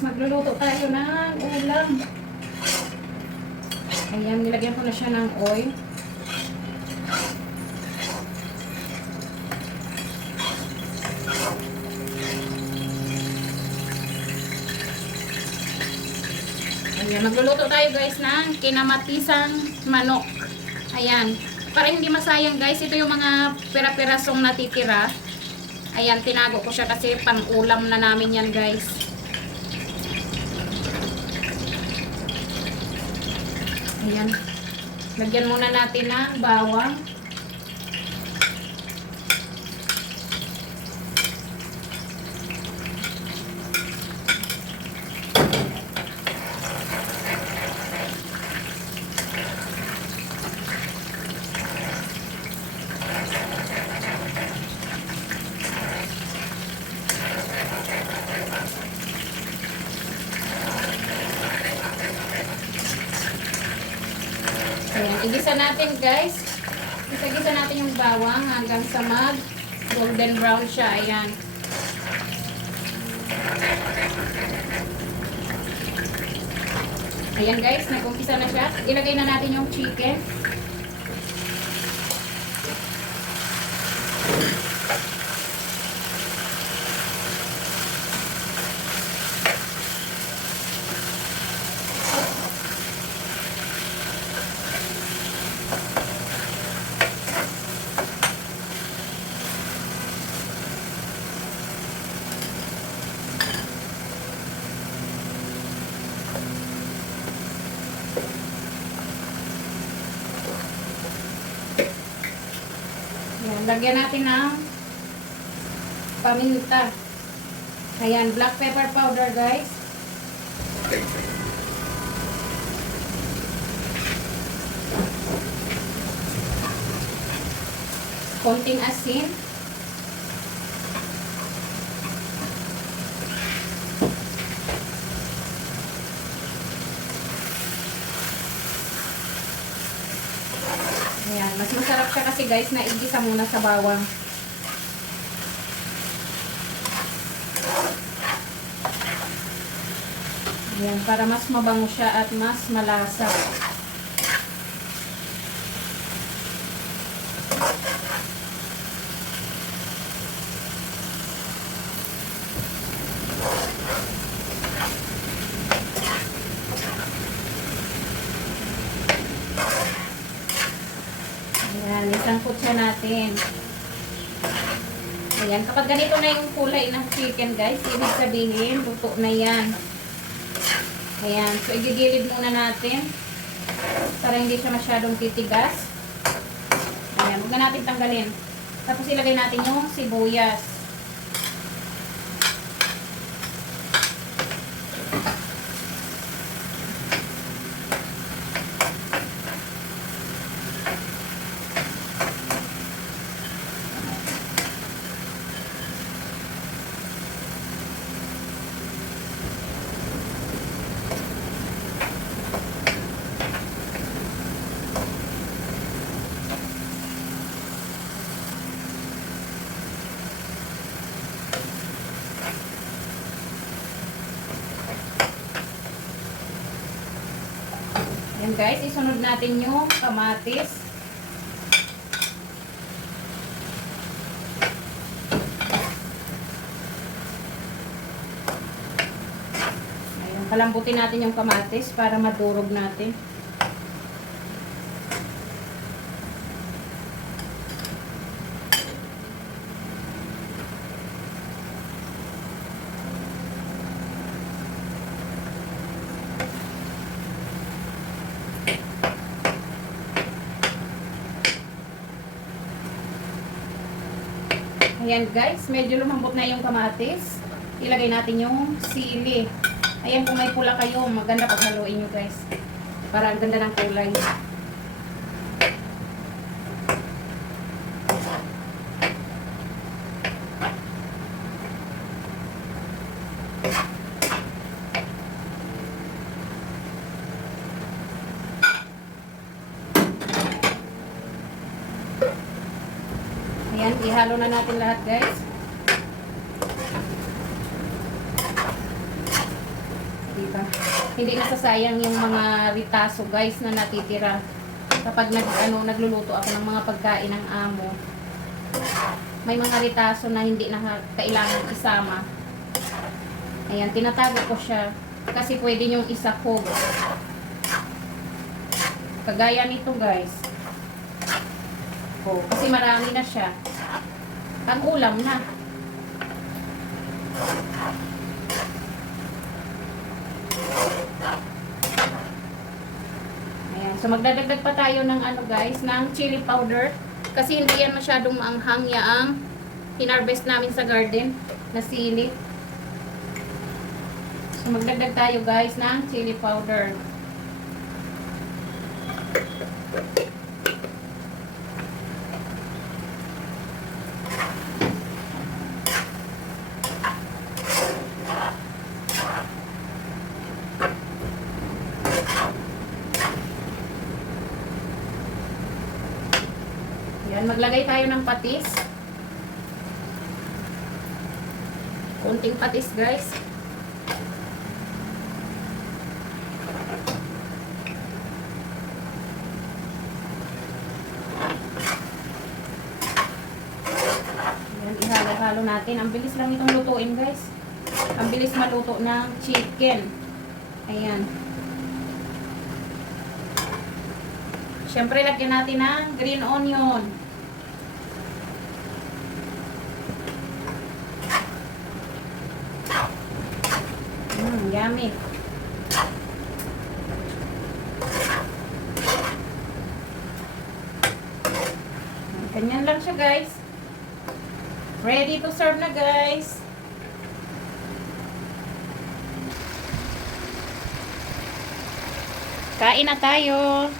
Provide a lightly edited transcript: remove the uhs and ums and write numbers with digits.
magluluto tayo ng ulam. Ayan, nilagyan ko na siya ng oil. Ayan, magluluto tayo guys ng kinamatisang manok. Ayan, para hindi masayang guys, ito yung mga pera-perasong natitira. Ayan, tinago ko siya kasi pang ulam na namin yan guys. Ayan. Lagyan muna natin ng bawang. Ayan, igisa natin guys. Igisa natin yung bawang hanggang sa mag golden brown siya. Ayan. Ayan guys, nag-umpisa na siya. Ilagay na natin yung chicken. Ayan, lagyan natin ng paminta. Ayan, black pepper powder guys. Konting asin. Ayan, mas masarap siya kasi guys na igisa muna sa bawang. Ayan, para mas mabango siya at mas malasa. Ayan, isangkot siya natin. Ayan, kapag ganito na yung kulay ng chicken guys, ibig sabihin, luto na yan. Ayan, so igigilid muna natin para hindi siya masyadong titigas. Ayan, huwag na natin tanggalin. Tapos ilagay natin yung sibuyas. Ayan guys, isunod natin yung kamatis. Ayan, palambutin natin yung kamatis para madurog natin. Ayan guys, medyo lumambot na yung kamatis. Ilagay natin yung sili. Ayan, kung may pula kayo, maganda pag haluin nyo guys. Para ang ganda ng kulay. Ayan, ihalo na natin lahat guys. Hindi nasasayang yung mga ritaso guys na natitira. Kapag nagluluto ako ng mga pagkain ng amo, may mga ritaso na hindi na kailangan isama. Ayan, tinatago ko siya. Kasi pwede yung isakog. Kagaya nito guys. Oh, kasi marami na siya. Ang ulam na. Ayan. So magdadagdag pa tayo ng ano guys, ng chili powder. Kasi hindi yan masyadong maanghang yaang hinarvest namin sa garden na sili. So magdagdag tayo guys ng chili powder. Yan, maglagay tayo ng patis. Kunting patis guys. Yan, ihalo-halo natin. Ang bilis lang itong lutuin guys. Ang bilis maluto ng chicken. Ayan. Siyempre, lagyan natin ng green onion. Yummy. Ganyan lang siya guys. Ready to serve na guys. Kain na tayo.